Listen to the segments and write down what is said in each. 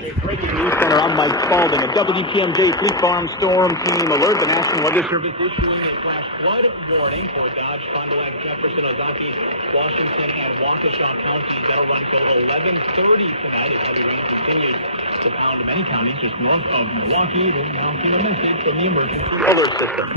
Radio News Center, I'm Mike Spalding. A WTMJ Fleet Farm storm team alert. The National Weather Service issuing a flash flood warning for Dodge, Fond du Lac, Jefferson, Ozaukee, Washington, and Waukesha counties. That'll run until 11:30 tonight as heavy rain continues to pound many counties just north of Milwaukee. We're now seeing a message from the emergency alert system.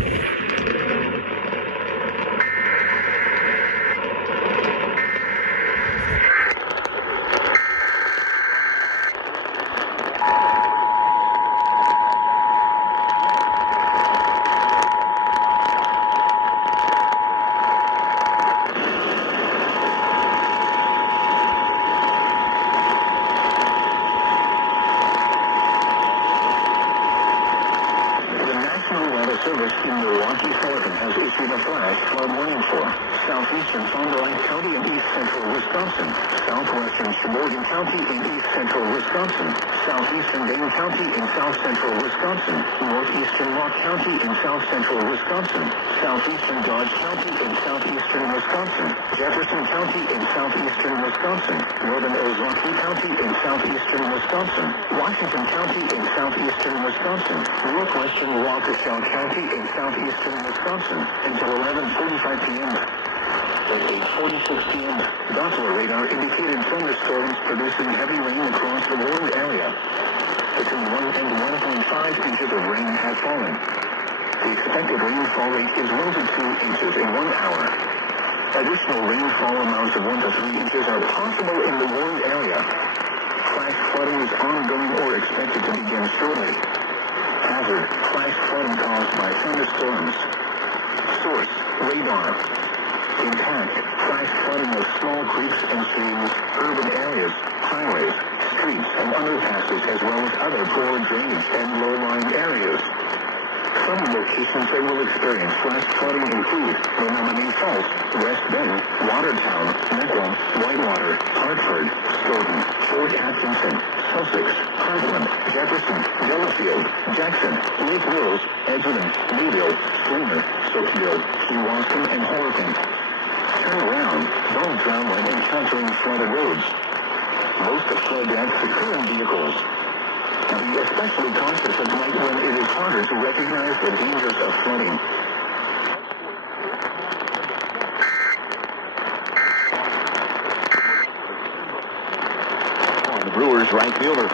Service in Milwaukee, Sullivan has issued a flash flood warning for southeastern Fond du Lac County and east central Wisconsin, southwestern Sheboygan County and east central Wisconsin, southeastern Dane County and south central Wisconsin, northeastern Rock County and south central Wisconsin, southeastern Dodge County and southeastern Wisconsin, Jefferson County and southeastern Wisconsin, northern Ozaukee County and southeastern Wisconsin, Washington County and southeastern Wisconsin, northwestern Waukesha County in southeastern Wisconsin until 11:45 p.m. At 8:46 p.m., Doppler radar indicated thunderstorms producing heavy rain across the warned area. Between 1 and 1.5 inches of rain has fallen. The expected rainfall rate is 1 to 2 inches in 1 hour. Additional rainfall amounts of 1 to 3 inches are possible in the warned area. Flash flooding is ongoing or expected to begin shortly. Hazard, flash flooding caused by thunderstorms. Source, radar. Impact, flash flooding of small creeks and streams, urban areas, highways, streets, and underpasses, as well as other poor drainage and low-lying areas. Some locations that will experience flash flooding include Menominee Falls, West Bend, Watertown, Mecklenburg, Whitewater, Hartford, Stoughton, Fort Atkinson, Sussex, Parkland, Jefferson, Delafield, Jackson, Lake Mills, Edgerton, Mayville, Schooner, Soapville, Keewaskum, and Horton. Turn around, don't drown when encountering flooded roads. Most flood deaths occur in vehicles. Be especially cautious at night when it is harder to recognize the dangers of flooding. The Brewers right fielder